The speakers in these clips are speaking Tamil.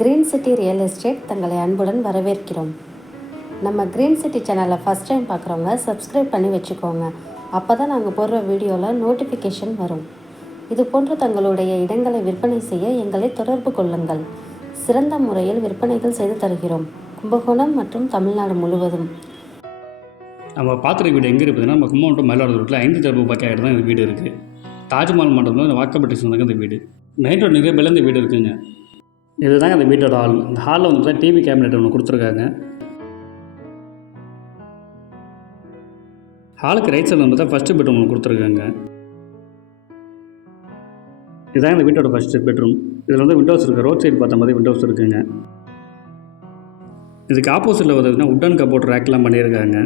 கிரீன் சிட்டி ரியல் எஸ்டேட் தங்களை அன்புடன் வரவேற்கிறோம். நம்ம கிரீன் சிட்டி சேனலை ஃபஸ்ட் டைம் பார்க்குறவங்க சப்ஸ்கிரைப் பண்ணி வச்சுக்கோங்க. அப்போ தான் நாங்கள் போடுற வீடியோவில் நோட்டிஃபிகேஷன் வரும். இது போன்ற தங்களுடைய இடங்களை விற்பனை செய்ய எங்களை தொடர்பு கொள்ளுங்கள். சிறந்த முறையில் விற்பனைகள் செய்து தருகிறோம். கும்பகோணம் மற்றும் தமிழ்நாடு முழுவதும். நம்ம பார்த்துருக்க வீடு எங்கே இருக்குதுன்னா நம்ம கும்பகோணம் மயிலாடுதுறை ரோட்டில் ஐந்து தரப்பு பக்கம் தான் இந்த வீடு இருக்குது தாஜ்மஹால் மண்டபத்தில் இந்த வாக்கப்பட்டி இந்த வீடு. நைட் ரோடு நிறைய பேர்ல இந்த வீடு இருக்குங்க. இதுதாங்க அந்த வீட்டோட ஹால் இந்த ஹாலில் வந்து டிவி கேபினெட் ஒன்று கொடுத்துருக்காங்க. ஹாலுக்கு ரைட் சைடில் வந்து ஃபஸ்ட்டு பெட்ரூம் ஒன்று கொடுத்துருக்காங்க. இதுதான் இந்த வீட்டோட ஃபஸ்ட்டு பெட்ரூம் இதில் வந்து விண்டோஸ் இருக்குது ரோட் சைடு பார்த்த மாதிரி விண்டோஸ் இருக்குங்க. இதுக்கு ஆப்போசிட்டில் பார்த்தீங்கன்னா உட்டன் கப்போர்ட் ரேக்லாம் பண்ணியிருக்காங்க.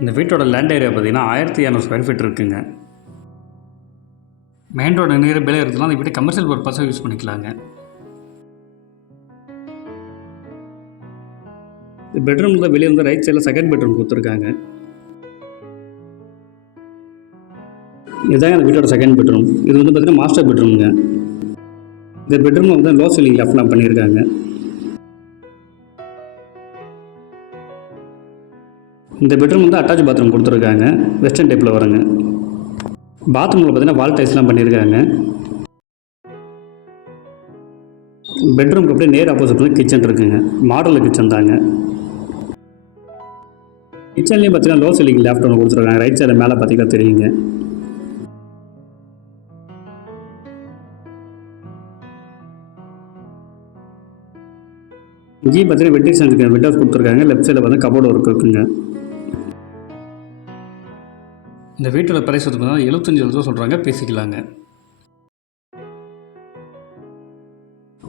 இந்த வீட்டோட லேண்ட் ஏரியா பார்த்தீங்கன்னா ஆயிரத்தி இரநூறு ஸ்கொயர் ஃபீட் இருக்குங்க. மெயின் ரோடு நேர பேலே இருக்குதுன்னா அந்த வீட்டை கமர்ஷியல் பர்பஸாக யூஸ் பண்ணிக்கலாங்க. இந்த பெட்ரூம் தான் வெளியே வந்து ரைட் சைடில் செகண்ட் பெட்ரூம் கொடுத்துருக்காங்க. இதுதாங்க அந்த வீட்டோட செகண்ட் பெட்ரூம் இது வந்து பார்த்தீங்கன்னா மாஸ்டர் பெட்ரூமுங்க இந்த பெட்ரூம் வந்து லோ சீலிங் லெஃப்ட்லாம் பண்ணியிருக்காங்க. இந்த பெட்ரூம் வந்து அட்டாச் பாத்ரூம் கொடுத்துருக்காங்க. வெஸ்டர்ன் டைப்பில் வருங்க. பாத்ரூமில் பார்த்தீங்கன்னா வால் டைல்ஸ்லாம் பண்ணியிருக்காங்க பெட்ரூம்க்கு அப்படியே நேர் ஆப்போசிட் வந்து கிச்சன் இருக்குங்க. மாடலில் கிச்சன் தாங்க. கிச்சன்லேயும் பார்த்தீங்கன்னா லோ சீலிங் லேப்டாப் ஒன்று கொடுத்துருக்காங்க ரைட் சைடில் மேலே பார்த்தீங்கன்னா தெரியுங்க. இங்கேயும் பார்த்தீங்கன்னா வெட்டிங் விண்டோஸ் கொடுத்துருக்காங்க லெஃப்ட் சைடில் பார்த்தீங்கன்னா கபோர்டு ஒர்க் இருக்குங்க. இந்த வீட்டோட பிரைஸ் வந்து பார்த்தீங்கன்னா எழுபத்தஞ்சு லட்சம் சொல்கிறாங்க பேசிக்கலாங்க.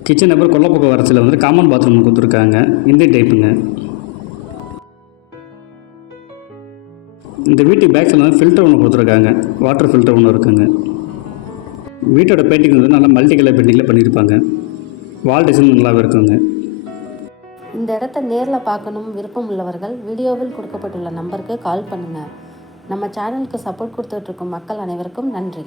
கிச்சன் அப்புறம் கொல்லப்பக்கம் வரச்சில் வந்து காமன் பாத்ரூம் கொடுத்துருக்காங்க. இந்த டைப்புங்க இந்த வீட்டு பேக்ஸில் வந்து ஃபில்டர் ஒன்று கொடுத்துருக்காங்க. வாட்டர் ஃபில்டர் ஒன்று இருக்குங்க. வீட்டோட பெயிண்டிங் வந்து நல்லா மல்டி கலர் பெயிண்டிங்கில் பண்ணியிருப்பாங்க. வால் டிசைன் நல்லாவே இருக்குங்க. இந்த இடத்த நேரில் பார்க்கணும் விருப்பம் உள்ளவர்கள் வீடியோவில் கொடுக்கப்பட்டுள்ள நம்பருக்கு கால் பண்ணுங்கள் நம்ம சேனலுக்கு சப்போர்ட் கொடுத்துட்ருக்கும் மக்கள் அனைவருக்கும் நன்றி.